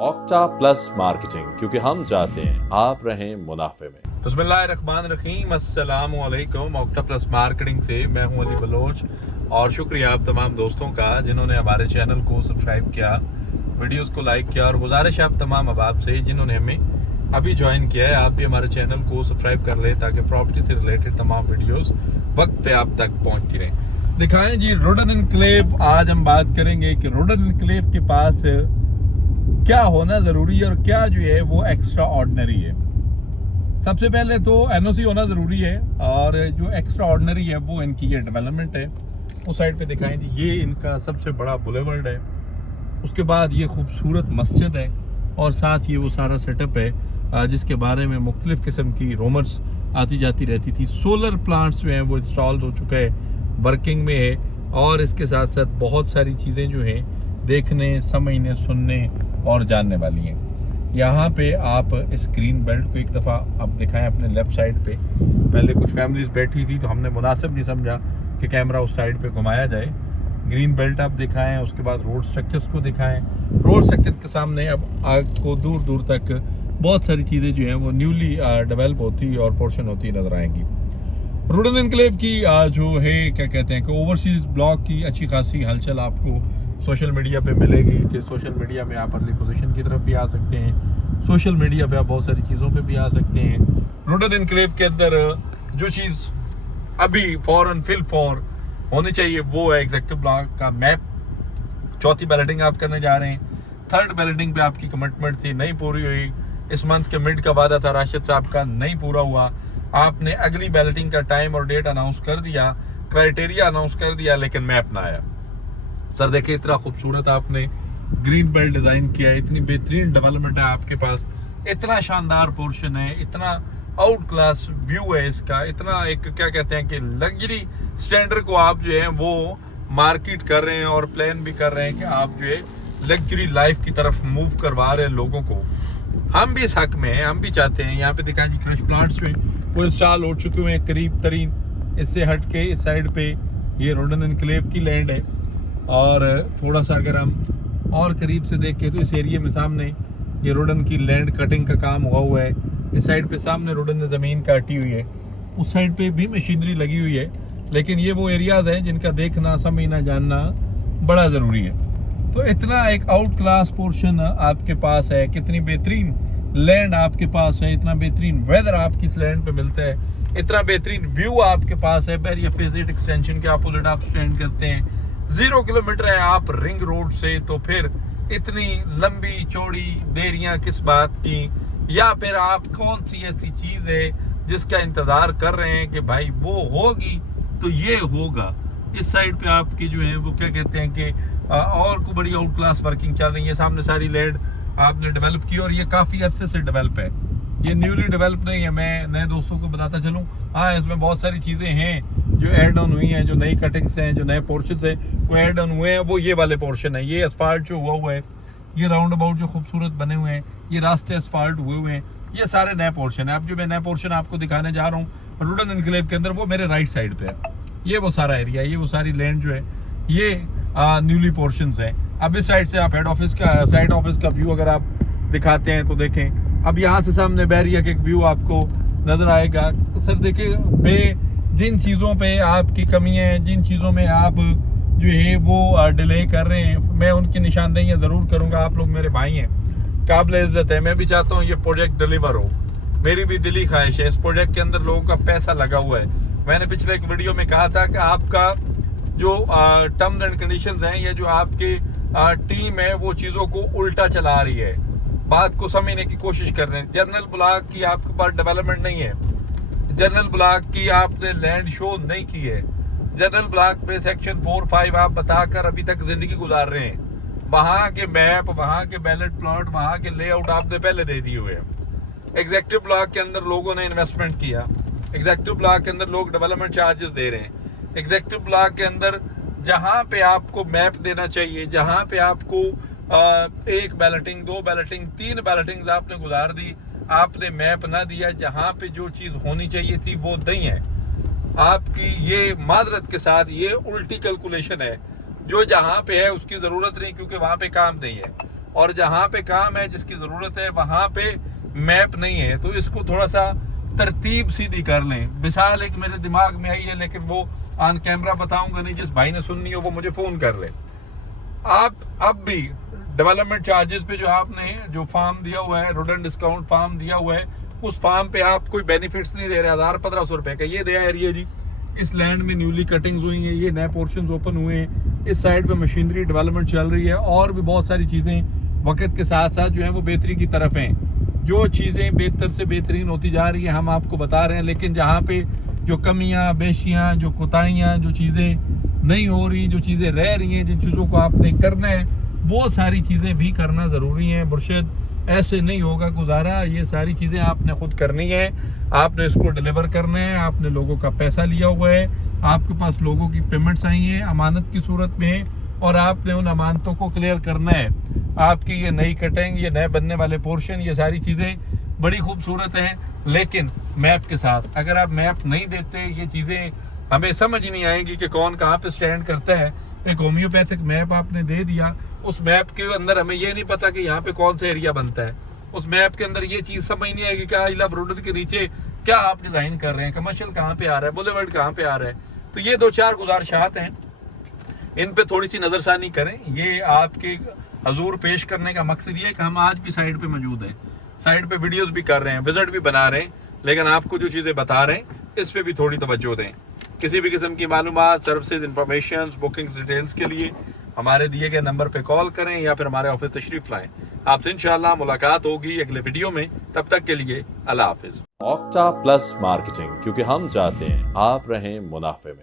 Octa plus marketing, क्योंकि हम चाहते हैं आप रहें मुनाफे में। बिस्मिल्लाहिर्रहमानिर्रहीम, अस्सलाम वालेकुम। ऑक्टा प्लस मार्केटिंग से मैं हूं अली बलोच और शुक्रिया आप तमाम दोस्तों का जिन्होंने हमारे चैनल को सब्सक्राइब किया, वीडियोस को लाइक किया, और गुजारिश आप तमाम अहबाब से जिन्होंने हमें अभी ज्वाइन किया है, आप भी हमारे चैनल को सब्सक्राइब कर लें ताकि प्रॉपर्टी से रिलेटेड तमाम वीडियोस वक्त पे आप तक पहुंचती रहें। दिखाएं जी रोडन एनक्लेव। आज हम बात करेंगे कि रोडन एनक्लेव के पास क्या होना ज़रूरी है और क्या जो है वो एक्स्ट्रा ऑर्डिनरी है। सबसे पहले तो एनओसी होना ज़रूरी है, और जो एक्स्ट्रा ऑर्डिनरी है वो इनकी ये डेवलपमेंट है। उस साइड पे दिखाएं जी, ये इनका सबसे बड़ा बुलेवर्ड है। उसके बाद ये खूबसूरत मस्जिद है और साथ ये वो सारा सेटअप है जिसके बारे में मुख्तलिफ़ किस्म की रूमर्स आती जाती रहती थी। सोलर प्लांट्स जो हैं वो इंस्टॉल हो चुका है, वर्किंग में है, और इसके साथ साथ बहुत सारी चीज़ें जो हैं देखने, समझने, सुनने और जानने वाली हैं। यहाँ पे आप इस ग्रीन बेल्ट को एक दफ़ा अब दिखाएं अपने लेफ़्ट साइड पे। पहले कुछ फैमिलीज बैठी थी तो हमने मुनासिब नहीं समझा कि कैमरा उस साइड पे घुमाया जाए। ग्रीन बेल्ट आप दिखाएं, उसके बाद रोड स्ट्रक्चर्स को दिखाएं। रोड स्ट्रक्चर के सामने अब आपको दूर दूर तक बहुत सारी चीज़ें जो हैं वो न्यूली डेवलप होती और पोर्शन होती नज़र आएंगी। रोडन एनक्लेव की जो है क्या कहते हैं कि ओवरसीज़ ब्लॉक की अच्छी खासी हलचल आपको सोशल मीडिया पे मिलेगी कि सोशल मीडिया में आप अर्ली पोजीशन की तरफ भी आ सकते हैं, सोशल मीडिया पे आप बहुत सारी चीज़ों पे भी आ सकते हैं। रोडन एनक्लेव के अंदर जो चीज़ अभी फौरन फिलफौर होनी चाहिए वो है एग्जीक्यूटिव ब्लॉक का मैप। चौथी बैलेटिंग आप करने जा रहे हैं। थर्ड बैलेटिंग पे आपकी कमिटमेंट थी, नहीं पूरी हुई। इस मंथ के मिड का वादा था राशिद साहब का, नहीं पूरा हुआ। आपने अगली बैलेटिंग का टाइम और डेट अनाउंस कर दिया, क्राइटेरिया अनाउंस कर दिया, लेकिन मैप ना आया। सर देखिए, इतना खूबसूरत आपने ग्रीन बेल्ट डिज़ाइन किया है, इतनी बेहतरीन डेवलपमेंट है आपके पास, इतना शानदार पोर्शन है, इतना आउट क्लास व्यू है इसका, इतना एक क्या कहते हैं कि लग्जरी स्टैंडर्ड को आप जो है वो मार्केट कर रहे हैं और प्लान भी कर रहे हैं कि आप जो है लग्जरी लाइफ की तरफ मूव करवा रहे हैं लोगों को। हम भी इस हक में हैं, हम भी चाहते हैं। यहाँ पे दिखाएं जी, क्रश प्लांट्स जो वो इंस्टॉल हो चुके हुए हैं करीब तरीन। इससे हट के इस साइड पे ये रोडन एनक्लेव की लैंड है, और थोड़ा सा अगर हम और करीब से देखें तो इस एरिया में सामने ये रोडन की लैंड कटिंग का काम हुआ है। इस साइड पे सामने रोडन ने ज़मीन काटी हुई है, उस साइड पे भी मशीनरी लगी हुई है। लेकिन ये वो एरियाज़ हैं जिनका देखना, समझना, जानना बड़ा ज़रूरी है। तो इतना एक आउट क्लास पोर्शन आपके पास है, कितनी बेहतरीन लैंड आपके पास है, इतना बेहतरीन वेदर आपकी इस लैंड पे मिलता है, इतना बेहतरीन व्यू आपके पास है। बैरिया फेज 8 एक्सटेंशन के अपोजिट आप स्टैंड करते हैं, 0 किलोमीटर है आप रिंग रोड से, तो फिर इतनी लंबी चौड़ी देरियां किस बात की? या फिर आप कौन सी ऐसी चीज है जिसका इंतजार कर रहे हैं कि भाई वो होगी तो ये होगा? इस साइड पे आपकी जो है वो क्या कहते हैं कि और को बड़ी आउट क्लास वर्किंग चल रही है। सामने सारी लैंड आपने डेवलप की और ये काफ़ी अरसे से डेवलप है, ये न्यूली डेवलप नहीं है। मैं नए दोस्तों को बताता चलूँ, हाँ इसमें बहुत सारी चीज़ें हैं जो ऐड ऑन हुई हैं, जो नई कटिंग्स हैं, जो नए पोर्शंस हैं वो ऐड ऑन हुए हैं। वो ये वाले पोर्शन है, ये असफाल्ट जो हुआ है, ये राउंड अबाउट जो खूबसूरत बने हुए हैं, ये रास्ते असफाल्ट हुए हैं, ये सारे नए पोर्शन है। अब जो मैं नया पोर्शन आपको दिखाने जा रहा हूँ रोडन एनक्लेव के अंदर, वो मेरे राइट साइड पे है। ये वो सारा एरिया, ये वो सारी लैंड जो है ये न्यूली पोर्शंस हैं। अब इस साइड से आप हेड ऑफिस का, साइड ऑफिस का व्यू अगर आप दिखाते हैं तो देखें, अब यहाँ से सामने बैरिया का एक व्यू आपको नजर आएगा। तो सर देखिए, जिन चीज़ों पे आपकी कमियां हैं, जिन चीज़ों में आप जो है वो डिले कर रहे हैं, मैं उनकी निशानदेही ज़रूर करूँगा। आप लोग मेरे भाई हैं, काबिल इज़्ज़त है। मैं भी चाहता हूँ ये प्रोजेक्ट डिलीवर हो, मेरी भी दिली ख्वाहिश है। इस प्रोजेक्ट के अंदर लोगों का पैसा लगा हुआ है। मैंने पिछले एक वीडियो में कहा था कि आपका जो टर्म्स एंड कंडीशंस हैं, ये जो आपकी टीम है वो चीज़ों को उल्टा चला रही है, बात को समझने की कोशिश कर रहे हैं। जनरल ब्लॉक की आपके पास डेवलपमेंट नहीं है, जनरल ब्लॉक की आपने लैंड शो नहीं की है, जनरल ब्लॉक पे सेक्शन 4-5 आप बताकर अभी तक जिंदगी गुजार रहे हैं। वहाँ के मैप, वहाँ के बैलेट प्लॉट, वहाँ के लेआउट आपने पहले दे दिए हुए हैं। एग्जीक्यूटिव ब्लॉक के अंदर लोगों ने इन्वेस्टमेंट किया, एग्जीक्यूटिव ब्लॉक के अंदर लोग डेवलपमेंट चार्जेस दे रहे हैं। एग्जीक्यूटिव ब्लॉक के अंदर जहाँ पे आपको मैप देना चाहिए, जहाँ पे आपको 1 बैलेटिंग, 2 बैलेटिंग, 3 बैलेटिंग्स आपने गुजार दी, आपने मैप ना दिया। जहाँ पे जो चीज़ होनी चाहिए थी वो नहीं है आपकी। ये माजरत के साथ ये उल्टी कैलकुलेशन है। जो जहाँ पे है उसकी ज़रूरत नहीं, क्योंकि वहाँ पे काम नहीं है। और जहाँ पे काम है जिसकी ज़रूरत है वहाँ पे मैप नहीं है, तो इसको थोड़ा सा तरतीब सीधी कर लें। मिसाल एक मेरे दिमाग में आई है, लेकिन वो ऑन कैमरा बताऊंगा नहीं, जिस भाई ने सुननी हो वो मुझे फ़ोन कर ले। आप अब भी डेवलपमेंट चार्जेस पे जो आपने जो फार्म दिया हुआ है, रोडन डिस्काउंट फार्म दिया हुआ है, उस फार्म पे आप कोई बेनिफिट्स नहीं दे रहे। 1000-1500 रुपए का ये दिया एरिया जी, इस लैंड में न्यूली कटिंग्स हुई हैं, ये नए पोर्शंस ओपन हुए हैं, इस साइड पे मशीनरी डेवलपमेंट चल रही है, और भी बहुत सारी चीज़ें वक्त के साथ साथ जो है वो बेहतरी की तरफ हैं। जो चीज़ें बेहतर से बेहतरीन होती जा रही है हम आपको बता रहे हैं, लेकिन जहाँ पे जो कमियाँ बेशियाँ, जो कोताहियाँ, जो चीज़ें नहीं हो रही, जो चीज़ें रह रही हैं, जिन चीज़ों को आपने करना है वो सारी चीज़ें भी करना ज़रूरी है। मुर्शिद ऐसे नहीं होगा गुजारा, ये सारी चीज़ें आपने खुद करनी है, आपने इसको डिलीवर करना है। आपने लोगों का पैसा लिया हुआ है, आपके पास लोगों की पेमेंट्स आई हैं अमानत की सूरत में, और आपने उन अमानतों को क्लियर करना है। आपकी ये नई कटिंग, ये नए बनने वाले पोर्शन, ये सारी चीज़ें बड़ी खूबसूरत हैं, लेकिन मैप के साथ। अगर आप मैप नहीं देते, ये चीज़ें हमें समझ ही नहीं आएंगी कि कौन कहाँ पे स्टैंड करता है। एक होम्योपैथिक मैप आपने दे दिया, उस मैप के अंदर हमें ये नहीं पता कि यहाँ पे कौन सा एरिया बनता है। उस मैप के अंदर ये चीज़ समझ नहीं आएगी कि आइला रोड के नीचे क्या आप डिज़ाइन कर रहे हैं, कमर्शियल कहाँ पे आ रहा है, बुलेवर्ड कहाँ पे आ रहा है। तो ये 2-4 गुजारिशात हैं, इन पे थोड़ी सी नज़रसानी करें। ये आपके हजूर पेश करने का मकसद ये है कि हम आज भी साइड पे मौजूद हैं, साइड पे वीडियोस भी कर रहे हैं, विजिट भी बना रहे हैं, लेकिन आपको जो चीज़ें बता रहे हैं इस पे भी थोड़ी तवज्जो दें। किसी भी किस्म की मालूमात, सर्विसेज, इंफॉर्मेशन, बुकिंग्स, डिटेल्स के लिए हमारे दिए गए नंबर पे कॉल करें या फिर हमारे ऑफिस तशरीफ लाएं। आपसे इंशाल्लाह मुलाकात होगी अगले वीडियो में। तब तक के लिए अल्लाह हाफिज। ऑक्टा प्लस मार्केटिंग, क्योंकि हम चाहते हैं आप रहें मुनाफे में।